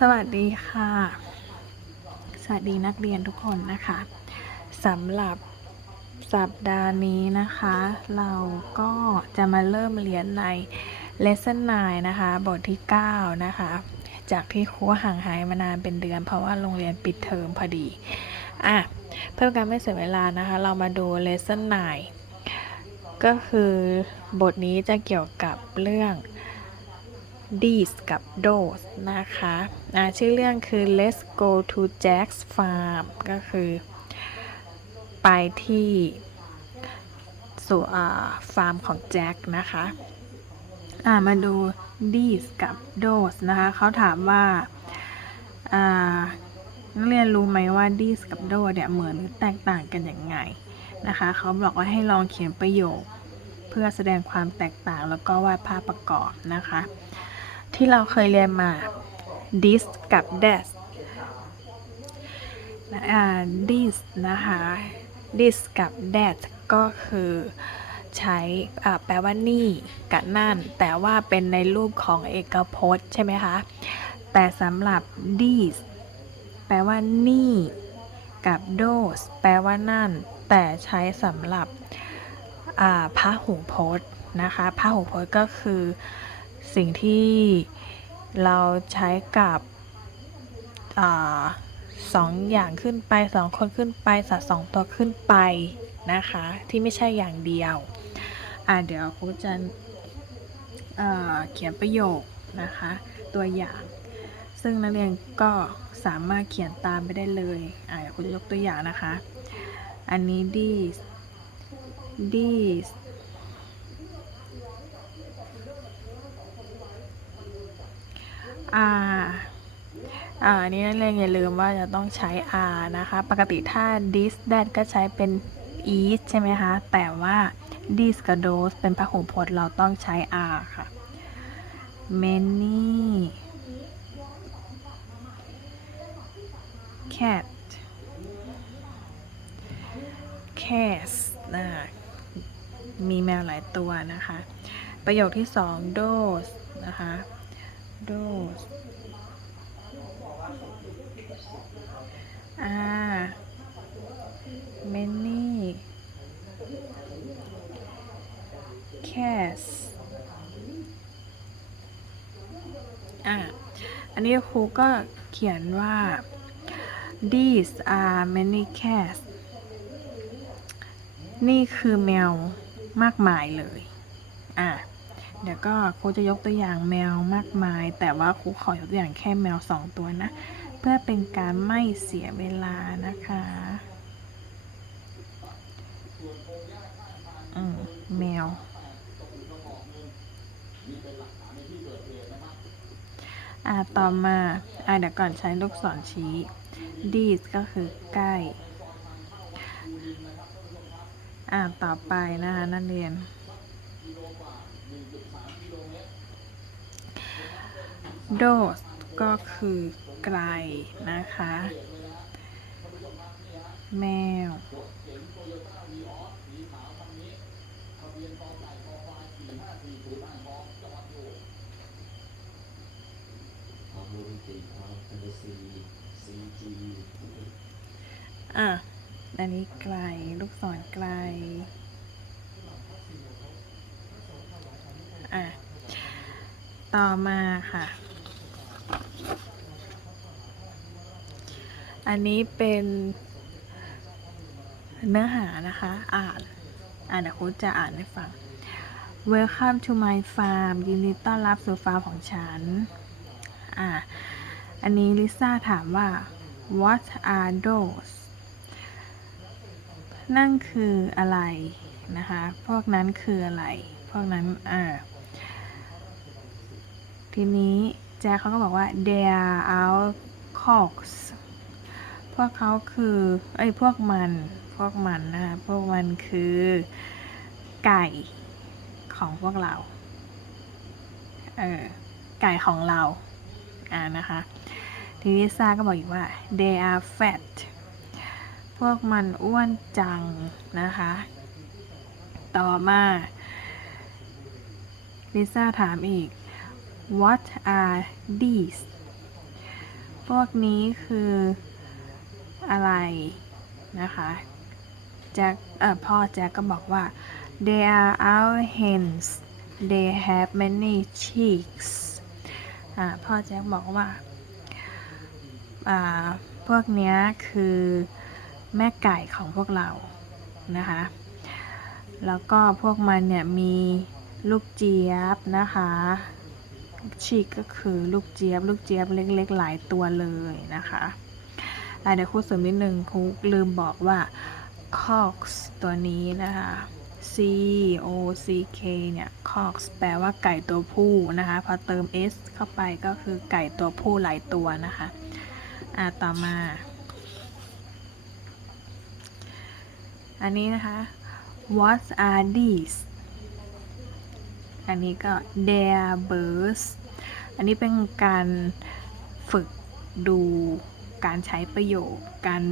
สวัสดีค่ะ สวัสดีนักเรียนทุกคนนะคะสำหรับสัปดาห์นี้นะคะ เราก็จะมาเริ่มเรียนใน lesson 9 นะคะ บทที่ 9 นะคะ จากที่ครูห่างหายมานานเป็นเดือน เพราะว่าโรงเรียนปิดเทอมพอดี อะ เพื่อการไม่เสียเวลานะคะ เรามาดู lesson 9 ก็คือบทนี้จะเกี่ยวกับเรื่อง these กับ those นะคะอ่าชื่อเรื่องคือ let's go to Jack's farm ก็คือ ไปที่สู่ฟาร์มของแจ็คนะคะมาดู these กับ those นะคะเขาถามว่านักเรียนรู้ไหมว่า these กับ those เนี่ยเหมือนหรือแตกต่างกันอย่างไงนะคะเขาบอกว่าให้ลองเขียนประโยค เพื่อแสดงความแตกต่างแล้วก็วาดภาพประกอบนะคะ ที่เราเคยเรียนมา this กับ that นะอ่า this นะคะ this กับ that ก็คือใช้แปลว่านี่กับนั่น แต่ว่าเป็นในรูปของเอกพจน์ใช่ไหมคะ แต่สำหรับ this แปลว่านี่ กับ those แปลว่านั่น แต่ใช้สำหรับอ่าหูพจน์นะคะพหูพจน์ก็คือสิ่งที่ เราใช้กับอสองอย่างขึ้นไปสองคนขึ้นไปสัตว์สองตัวขึ้นไปนะคะ ที่ไม่ใช่อย่างเดียว อ่าเดี๋ยวครูจะเขียนประโยคนะคะ ตัวอย่าง ซึ่งนักเรียนก็สามารถเขียนตามไปได้เลยอ่าเดี๋ยวครูจะยกตัวอย่างนะคะ อันนี้ this this อ่าอ่าอันนี้นักเรียนอย่าลืมว่าจะต้องใช้ r นะคะ ปกติถ้า this that ก็ใช้เป็น is ใช่ไหมคะ แต่ว่า this กับ those เป็นพหูพจน์เราต้องใช้ r ค่ะ many cat cats นะมีแมวหลายตัวนะคะ ประโยคที่สอง those นะคะ those อ่า many cats อ่าอันนี้ครูก็เขียนว่า these are many cats นี่คือแมวมากมายเลย อ่า เดี๋ยวก็ครูจะยกตัวอย่างแมวมากมาย แต่ว่าครูขอยกตัวอย่างแค่แมวสองตัวนะ เพื่อเป็นการไม่เสียเวลานะคะอืมแมว อ่าต่อมาอ่าเดี๋ยวก่อนใช้ลูกศรชี้ this ก็คือใกล้ อ่าต่อไปนะคะนักเรียน those ก็คือไกลนะคะ แมว อะ อันนี้ไกล ลูกศรไกล อะ ต่อมาค่ะ อันนี้เป็นเนื้อหานะคะ อ่านอ่านเดี๋ยวครูจะอ่านให้ฟัง Welcome to my farm ยินดีต้อนรับสู่ฟาร์มของฉัน อะอันนี้ลิซ่าถามว่า What are those นั่นคืออะไรนะคะ พวกนั้นคืออะไร พวกนั้น อ่า ทีนี้แจ็คเขาก็บอกว่า they are our cocks พวกเขาคือเอ้พวกมันพวกมันนะคะพวกมันคือไก่ของพวกเราเออไก่ของเราอ่านะคะทีนี้ซาก็บอกอีกว่า they are fat พวกมันอ้วนจังนะคะ ต่อมาลิซ่าถามอีก what are these พวกนี้คือ อะไรนะคะแจ็คพ่อแจ็คก็บอกว่า they are our hens they have many chicks พ่อแจ็คบอกว่าพวกนี้คือแม่ไก่ของพวกเรานะคะ แล้วก็พวกมันเนี่ยมีลูกเจี๊ยบนะคะชีกก็คือลูกเจี๊ยบ ลูกเจี๊ยบเล็กๆหลายตัวเลยนะคะ อะเดี๋ยวครูเสริมนิดนึงครูลืมบอกว่า cock ตัวนี้นะคะ c o c k เนี่ย cock แปลว่าไก่ตัวผู้นะคะ พอเติม s เข้าไปก็คือไก่ตัวผู้หลายตัวนะคะอะต่อมา อันนี้นะคะ What are these อันนี้ก็ they are birds อันนี้เป็นการฝึกดู การใช้ประโยค การ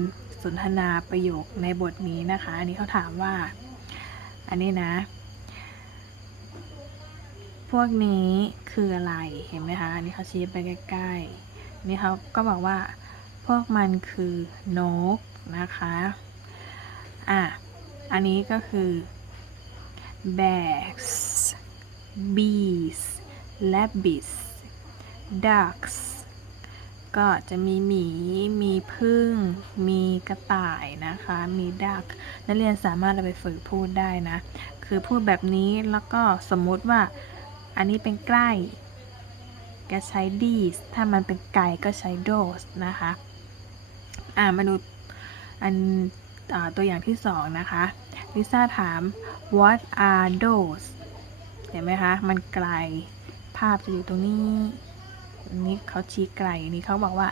สนทนาประโยคในบทนี้นะคะ อันนี้เขาถามว่า อันนี้นะ พวกนี้คืออะไรเห็นไหมคะ อันนี้เขาชี้ไปใกล้ๆนี่เขาก็บอกว่า พวกมันคือนกนะคะ อะ อันนี้ก็คือ bags bees rabbits ducks ก็จะมีหมี มีพึ่ง มีกระต่ายนะคะ มี duck นักเรียนสามารถเอาไปฝึกพูดได้นะ คือพูดแบบนี้แล้วก็สมมุติว่าอันนี้เป็นใกล้ก็ใช้ these ถ้ามันเป็นไกลก็ใช้ those นะคะ อ่ามาดูอันอตัวอย่างที่สองนะคะลิซ่าถาม what are those เห็นไหมคะ มันไกล ภาพจะอยู่ตรงนี้ อันนี้เขาชี้ไกลอันนี้เขาบอกว่า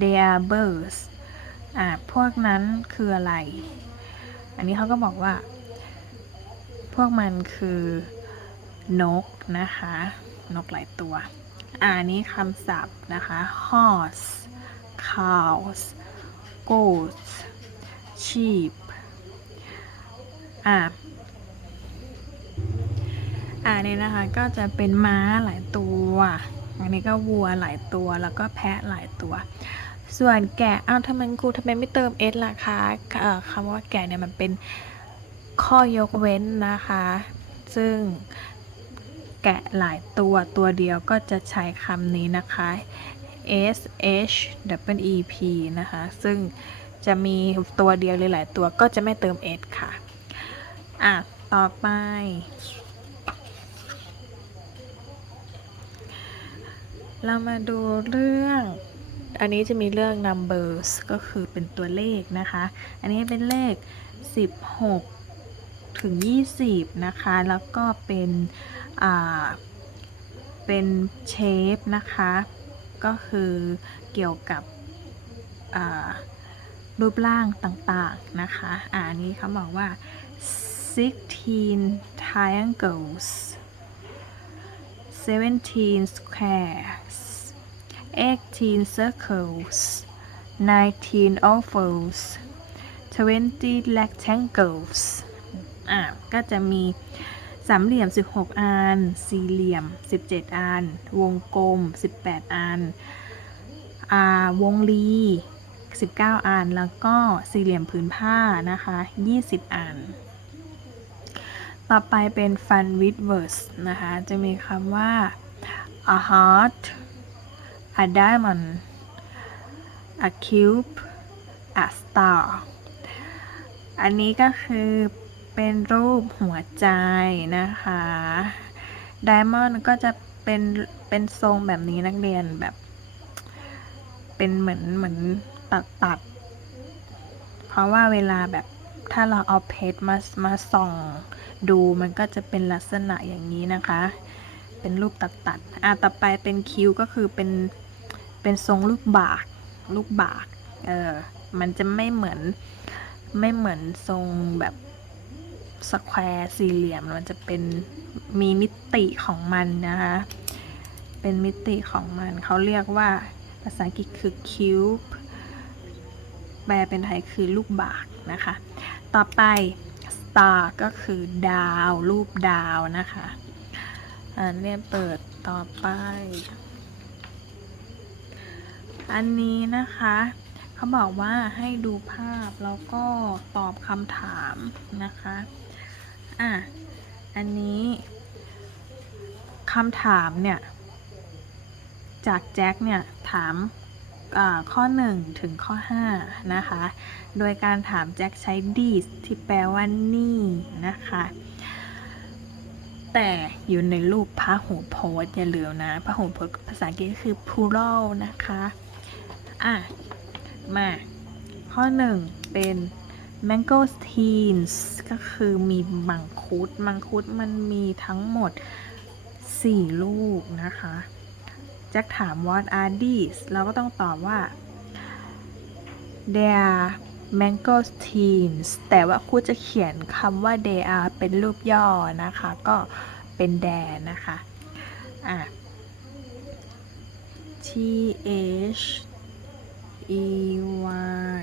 they are birds อ่าพวกนั้นคืออะไร อันนี้เขาก็บอกว่า พวกมันคือนกนะคะ นกหลายตัว อ่านี้คำศัพท์นะคะ horse cows goats sheep อะอ่านี่นะคะก็จะเป็นม้าหลายตัว อันนี้ก็วัวหลายตัวแล้วก็แพะหลายตัว ส่วนแกะอ้าวทำไมครูทำไมไม่เติม s ล่ะคะเอ่อคำว่าแกะเนี่ยมันเป็นข้อยกเว้นนะคะ ซึ่งแกะหลายตัวตัวเดียวก็จะใช้คำนี้นะคะ s h w e p นะคะ ซึ่งจะมีตัวเดียวหรือหลายตัวก็จะไม่เติม s ค่ะ อะ ต่อไป เรามาดูเรื่อง อันนี้จะมีเรื่อง numbers ก็คือเป็นตัวเลขนะคะ อันนี้เป็นเลข 16 ถึง 20 นะคะ แล้วก็เป็นอ่าเป็นเชฟนะคะ ก็คือเกี่ยวกับอ่ารูปร่างต่างๆนะคะ อ่าอันนี้เขาบอกว่า16 triangles 17 squares 18 circles 19 ovals 20 rectangles อะก็จะมีสามเหลี่ยม 16 อัน สี่เหลี่ยม 17 อัน วงกลม 18 อันอ่าวงรี 19 อัน แล้วก็สี่เหลี่ยมผืนผ้านะคะ 20 อัน ต่อไปเป็น fun with words นะคะ จะมีคำว่า a heart a diamond a cube a star อันนี้ก็คือเป็นรูปหัวใจนะคะ diamond ก็จะเป็นเป็นทรงแบบนี้นักเรียนแบบ เป็นเหมือนเหมือนตัดตัด เพราะว่าเวลาแบบ ถ้าเราเอาเพชรมามาส่องดูมันก็จะเป็นลักษณะอย่างนี้นะคะ เป็นรูปตัดตัดอะต่อไปเป็นคิ้วก็คือเป็นเป็นทรงลูกบากลูกบากเออมันจะไม่เหมือนไม่เหมือนทรงแบบสแควร์สี่เหลี่ยมมันจะเป็นมีมิติของมันนะคะ เป็นมิติของมันเขาเรียกว่าภาษาอังกฤษคือ cube แปลเป็นไทยคือลูกบากนะคะ ต่อไป star ก็คือดาว รูปดาวนะคะอ่าเนี่ยเปิดต่อไป อันนี้นะคะเขาบอกว่าให้ดูภาพแล้วก็ตอบคำถามนะคะ อะ อันนี้คำถามเนี่ย จากแจ็คเนี่ยถาม ข้อ 1 ถึงข้อ 5 นะคะ โดยการถามแจ็คใช้ this ที่แปลว่านี่นะคะ แต่อยู่ในรูปพระหูพจน์อย่าลืมนะพระหูพจน์ภาษาอังกฤษคือ plural นะคะ อะ มา ข้อ 1 เป็น mango teens ก็คือมีมังคุด มังคุดมันมีทั้งหมด 4 ลูกนะคะ จ็คถาม what are these เราก็ต้องตอบว่า they are mangosteens แต่ว่าครูจะเขียนคำว่า they are เป็นรูปย่อนะคะ ก็เป็น there นะคะอะ T H E Y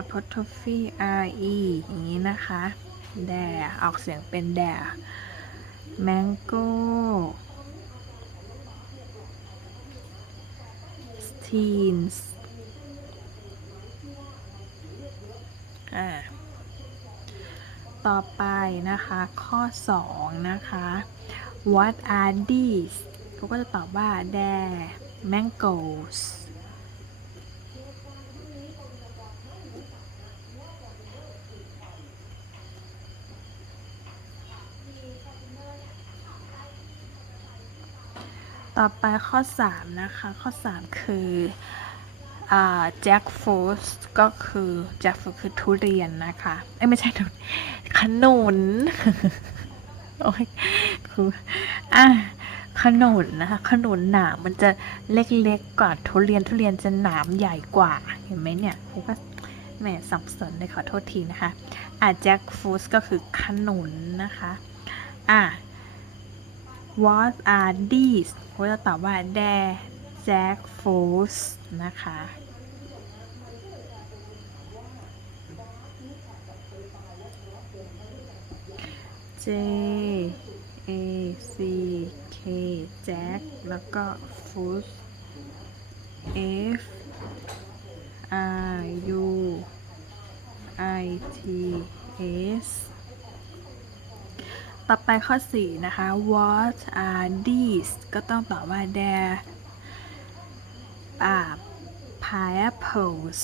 apostrophe R E อย่างนี้นะคะ there ออกเสียงเป็น there mango teens ต่อไปนะคะ ข้อ 2 นะคะ what are these เขาก็จะตอบว่า there mangoes ต่อไปข้อ 3 นะคะ ข้อ 3 คือแจ็คฟูสก็คือแจ็คฟูสคือทุเรียนนะคะเอ้ไม่ใช่ทุขนุนโอ้ยคืออะขนุนนะคะขนุนหนามมันจะเล็กๆกว่าทุเรียนทุเรียนจะหนามใหญ่กว่า เห็นไหมเนี่ยผมก็แหมสับสนเลยขอโทษทีนะคะ อะแจ็คฟูสก็คือขนุนนะคะ อะ What are these ผมจะตอบว่า they're jackfruits นะคะ J A C K Jack แล้วก็ fruit F R U I T S ต่อไปข้อ 4 นะคะ What are these ก็ต้องตอบว่า they're อ่า pineapples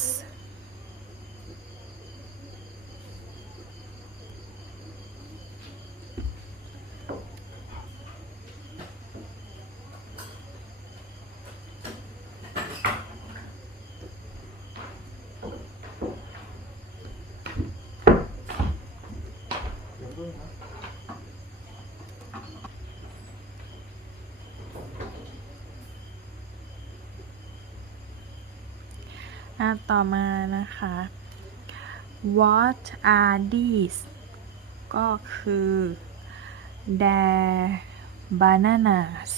เดี๋ยวเพิ่งนะ อะต่อมานะคะ What are these ก็คือ they're bananas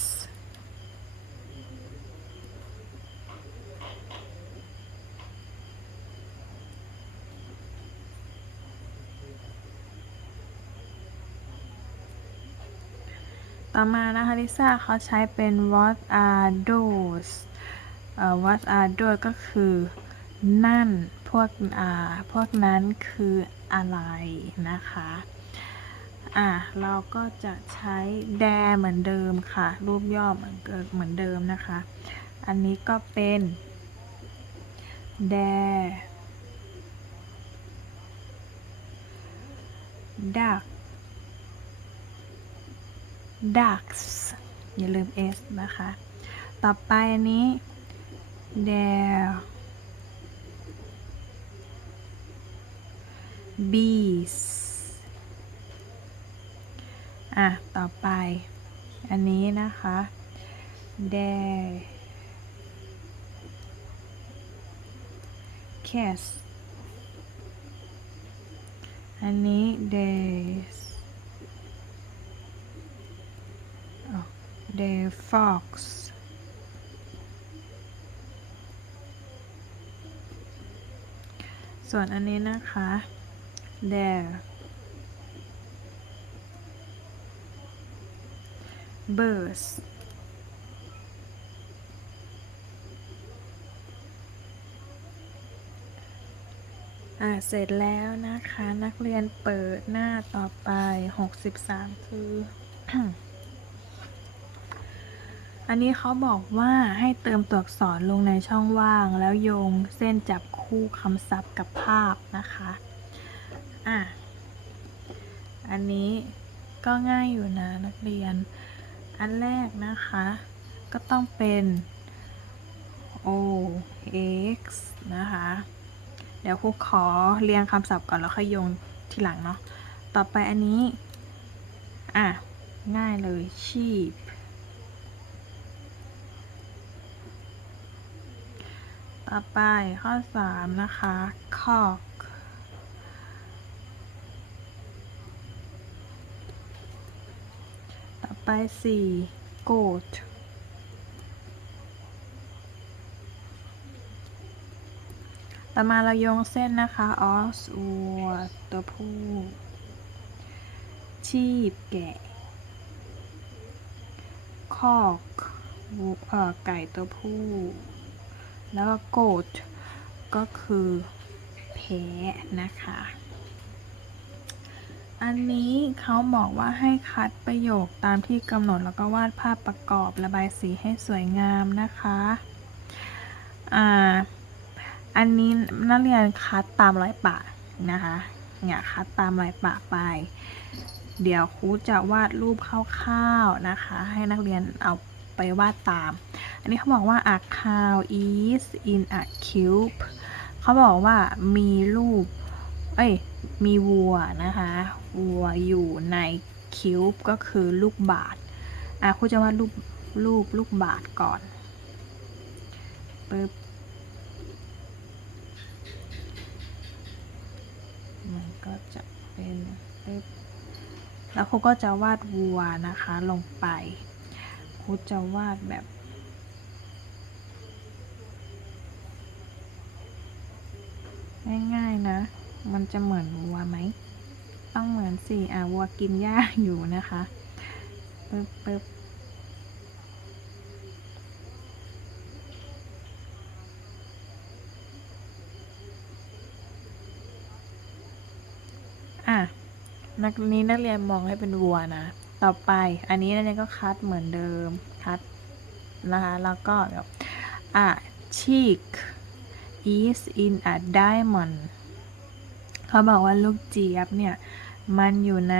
ต่อมานะคะลิซ่าเขาใช้เป็น what are those เอ่อ what are those ก็คือ นั่นพวกอ่าพวกนั้นคืออะไรนะคะอะเราก็จะใช้ there เหมือนเดิมค่ะ รูปย่อเหมือนเดิมเหมือนเดิมนะคะ อันนี้ก็เป็น there duck ducks อย่าลืม s นะคะ ต่อไปอันนี้ there bees อะ ต่อไป อันนี้นะคะ there cats อันนี้ there's the fox ส่วนอันนี้นะคะ there birds อ่าเสร็จแล้วนะคะ นักเรียนเปิดหน้าต่อไป 63 คือ อันนี้เขาบอกว่าให้เติมตัวอักษรลงในช่องว่าง แล้วโยงเส้นจับคู่คำศัพท์กับภาพนะคะ อะ อันนี้ก็ง่ายอยู่นะนักเรียน อันแรกนะคะ ก็ต้องเป็น o x นะคะ เดี๋ยวครูขอเรียงคำศัพท์ก่อนแล้วค่อยโยงทีหลังเนาะ ต่อไปอันนี้ อะ ง่ายเลย sheep ต่อไปข้อ 3 นะคะ cock ต่อ ไป4 goat ต่อมาเราโยงเส้นนะคะ os วัวตัวผู้ ชีพแกะ คอกเอ่อไก่ตัวผู้ แล้วก็ goat ก็คือแพะนะคะ อันนี้เขาบอกว่าให้คัดประโยคตามที่กำหนดแล้วก็วาดภาพประกอบระบายสีให้สวยงามนะคะ อ่า อันนี้นักเรียนคัดตามรอยปะนะคะ เนี่ยคัดตามรอยปะไป เดี๋ยวครูจะวาดรูปคร่าวๆนะคะ ให้นักเรียนเอาไปวาดตาม อันนี้เขาบอกว่า a cow is in a cube เขาบอกว่ามีรูป เอ้ย มีวัวนะคะวัวอยู่ในคิวบก็คือลูกบาศอะครูจะวาดรูปรูปลูกบาศก์ก่อนปึ๊บมันก็จะเป็นปึ๊บแล้วครูก็จะวาดวัวนะคะลงไปครูจะวาดแบบง่ายๆนะ มันจะเหมือนวัวไหม ต้องเหมือนสิอะวัวกินหญ้าอยู่นะคะปึ๊บปึ๊บอะนักนี้นักเรียนมองให้เป็นวัวนะ ต่อไปอันนี้นักเรียนก็คัดเหมือนเดิม คัดนะคะ แล้วก็แบบอะ cheek is in a diamond เขาบอกว่าลูกเจี๊ยบเนี่ย มันอยู่ใน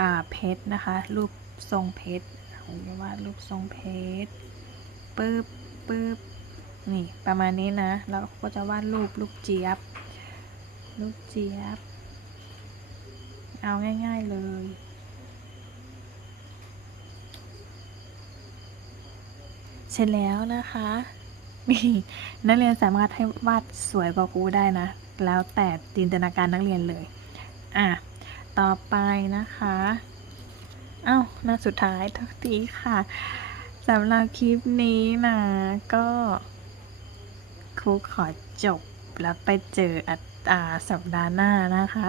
อ่าเพชรนะคะ รูปทรงเพชรผมจะวาดรูปทรงเพชรปึ๊บปึ๊บนี่ประมาณนี้นะ แล้วก็จะวาดรูปลูกเจี๊ยบ ลูกเจี๊ยบ เอาง่าย ๆเลย เสร็จแล้วนะคะนี่นักเรียนสามารถให้วาดสวยกว่าครูได้นะ แล้วแต่จินตนาการนักเรียนเลย อะ ต่อไปนะคะ เอ้าหน้าสุดท้ายทุกทีค่ะสำหรับคลิปนี้นะ ก็ครูขอจบแล้วไปเจออัตาสัปดาห์หน้านะคะ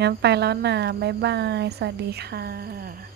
งั้นไปแล้วนะ บ๊ายบาย สวัสดีค่ะ